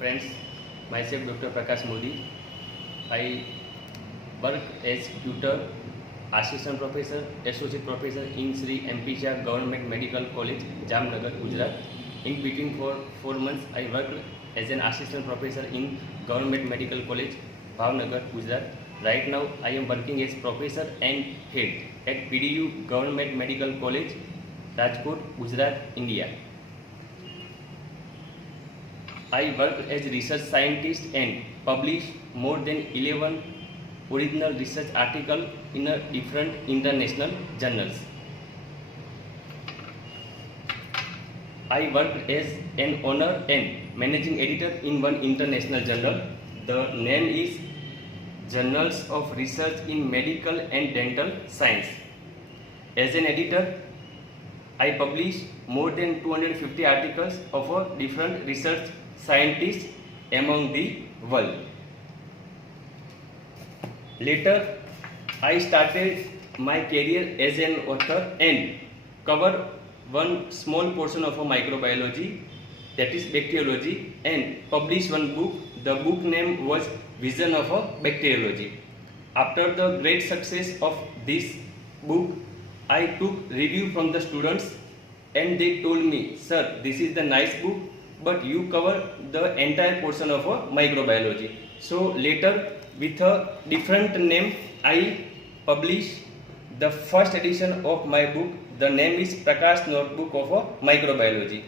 friends, myself Dr. Prakash Modi. I work as tutor, assistant professor, associate professor in Sri MP Shah Government Medical College, Jamnagar, Gujarat. In between for 4 months, I worked as an assistant professor in Government Medical College, Bhavnagar, Gujarat. Right now, I am working as professor and head at PDU Government Medical College, Rajkot, Gujarat, India. I work as research scientist and publish more than 11 original research articles in different international journals. I worked as an owner and managing editor in one international journal. The name is Journals of Research in Medical and Dental Science. As an editor, I publish more than 250 articles of different research scientists among the world. Later, I started my career as an author and cover one small portion of microbiology, that is bacteriology, and published one book. The book name was Vision of Bacteriology. After the great success of this book, I took review from the students and they told me, "Sir, this is the nice book, but you cover the entire portion of microbiology." So later, with a different name, I published the first edition of my book. The name is Prakash Notebook of Microbiology.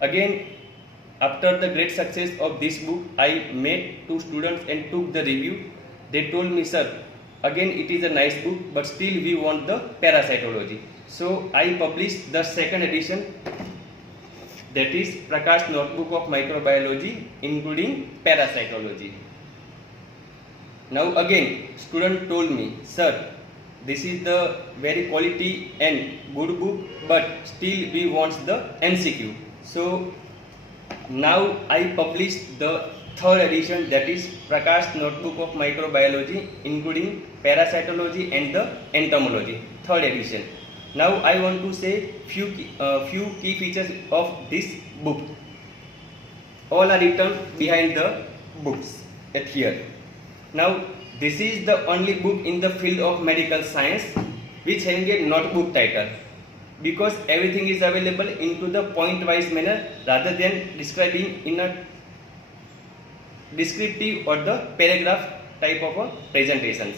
Again, after the great success of this book, I met two students and took the review. They told me, "Sir, again it is a nice book, but still we want the parasitology." So I published the second edition, that is Prakash Notebook of Microbiology, including parasitology. Now again, student told me, "Sir, this is the very quality and good book, but still we want the MCQ." So now I published the third edition, that is Prakash Notebook of Microbiology, including parasitology and the entomology, third edition. Now I want to say few key features of this book. All are written behind the books at here. Now this is the only book in the field of medical science which having a notebook title, because everything is available into the point wise manner rather than describing in a descriptive or the paragraph type of presentations.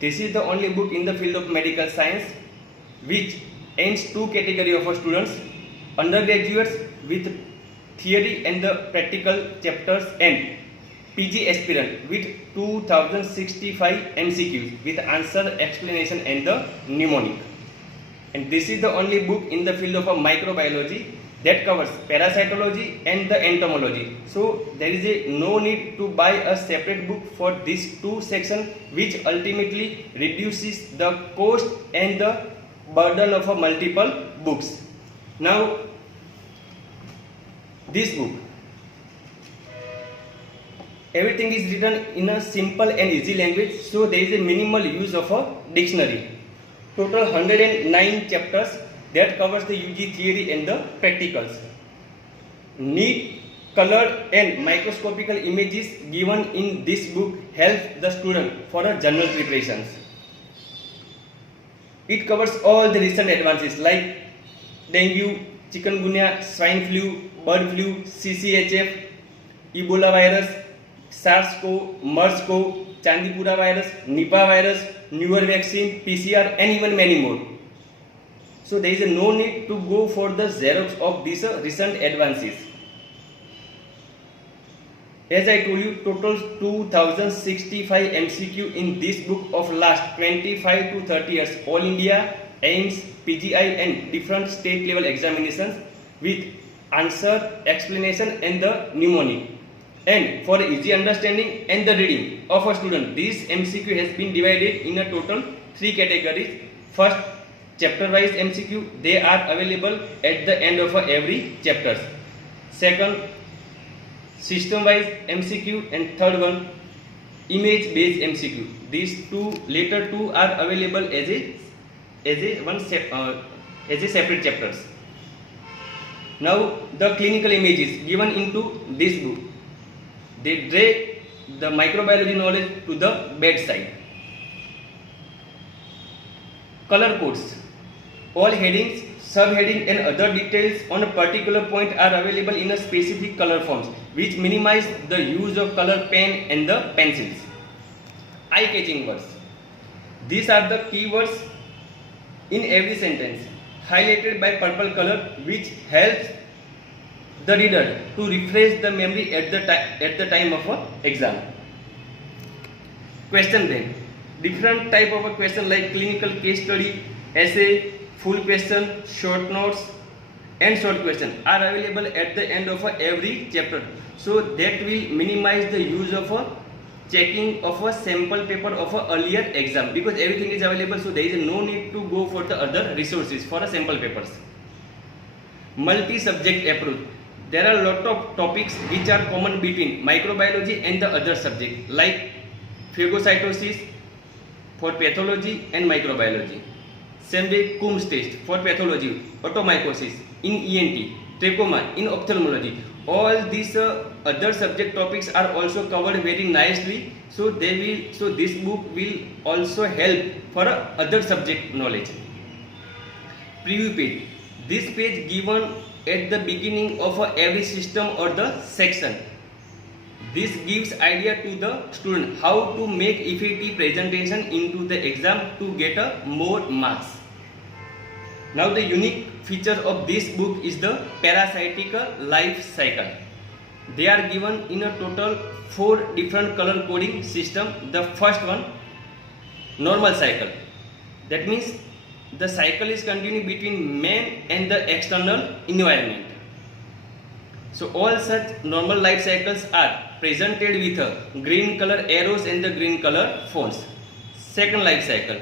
This is the only book in the field of medical science which aims two category of students: undergraduates with theory and the practical chapters, and PG aspirant with 2065 MCQs with answer, explanation and the mnemonic. And this is the only book in the field of microbiology that covers parasitology and the entomology. So there is no need to buy a separate book for these two sections, which ultimately reduces the cost and the burden of multiple books. Now this book, everything is written in a simple and easy language, so there is a minimal use of a dictionary. Total 109 chapters that covers the UG theory and the practicals. Neat, colored and microscopical images given in this book help the student for a journal preparations. It covers all the recent advances like dengue, chikungunya, swine flu, bird flu, CCHF, Ebola virus, SARS-CoV, MERS-CoV, Chandipura virus, Nipah virus, newer vaccine, PCR and even many more. So there is no need to go for the xerox of these recent advances. As I told you, total 2065 MCQ in this book of last 25 to 30 years, All India, AIMS, PGI and different state level examinations with answer, explanation and the mnemonic. And for easy understanding and the reading of a student, this MCQ has been divided in a total 3 categories. First, chapter wise MCQ, they are available at the end of every chapter. Second, system wise MCQ, and third one, image based MCQ. These later two are available as a separate chapters. Now the clinical images given into this book. they drag the microbiology knowledge to the bedside. Color codes. All headings, subheading and other details on a particular point are available in a specific color fonts, which minimize the use of color pen and the pencils. Eye-catching words. These are the keywords in every sentence, highlighted by purple color, which helps the reader to refresh the memory at the time of an exam. Question bank. Different type of a question like clinical case study, essay, full question, short notes and short question are available at the end of every chapter. So that will minimize the use of a checking of a sample paper of a earlier exam, because everything is available, so there is no need to go for the other resources for a sample papers. Multi-subject approach. There are a lot of topics which are common between microbiology and the other subject, like phagocytosis for pathology and microbiology. Same way Coombs test for pathology, automycosis in ENT, trachoma in ophthalmology. All these other subject topics are also covered very nicely. So this book will also help for other subject knowledge. Preview page. This page given at the beginning of every system or the section. This gives idea to the student how to make effective presentation into the exam to get more marks. Now the unique feature of this book is the parasitic life cycle. They are given in a total 4 different color coding system. The first one, normal cycle. That means the cycle is continuing between man and the external environment. So all such normal life cycles are presented with green color arrows and the green color fonts. Second life cycle.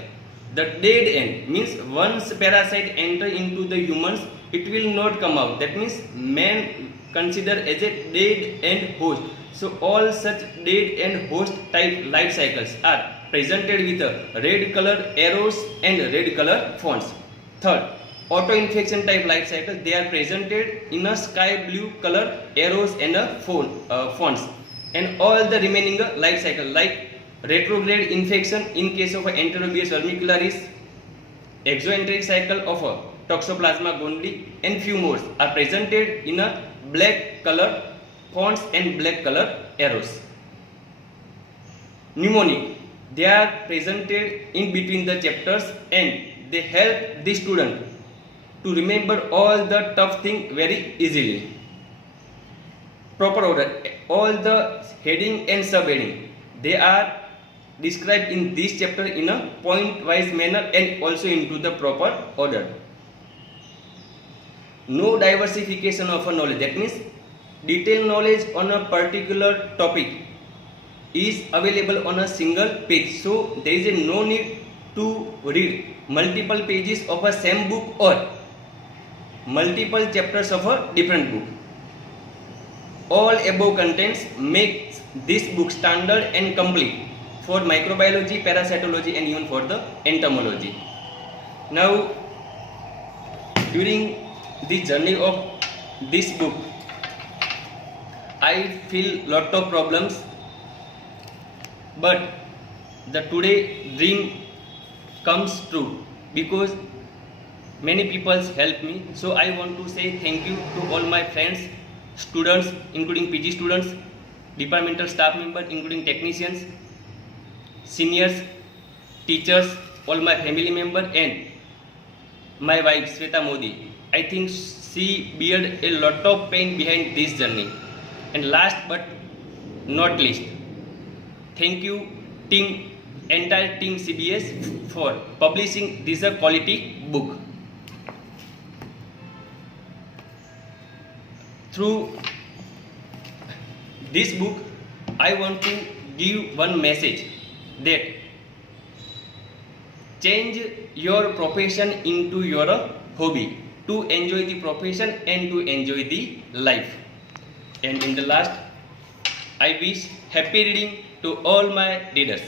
The dead end means once parasite enter into the humans, it will not come out. That means man considered as a dead end host. So all such dead end host type life cycles are presented with red color arrows and red color fonts. Third, auto-infection type life cycles. They are presented in a sky blue color arrows and fonts. And all the remaining life cycle like retrograde infection in case of Enterobius vermicularis, exoenteric cycle of Toxoplasma gondii and few more are presented in a black color fonts and black color arrows. Mnemonic. They are presented in between the chapters and they help the student to remember all the tough thing very easily. Proper order. All the heading and subheading, they are described in this chapter in a point-wise manner and also into the proper order. No diversification of a knowledge. That means detailed knowledge on a particular topic is available on a single page. So there is no need to read multiple pages of a same book or multiple chapters of a different book. All above contents makes this book standard and complete for microbiology, parasitology and even for the entomology. Now, during the journey of this book, I feel lot of problems, but the today dream comes true because many people help me. So I want to say thank you to all my friends, students including PG students, departmental staff members including technicians, seniors, teachers, all my family members and my wife Sweta Modi. I think she bear a lot of pain behind this journey. And last but not least, thank you entire team CBS for publishing this quality book. Through this book, I want to give one message that change your profession into your hobby to enjoy the profession and to enjoy the life. And in the last, I wish happy reading to all my readers.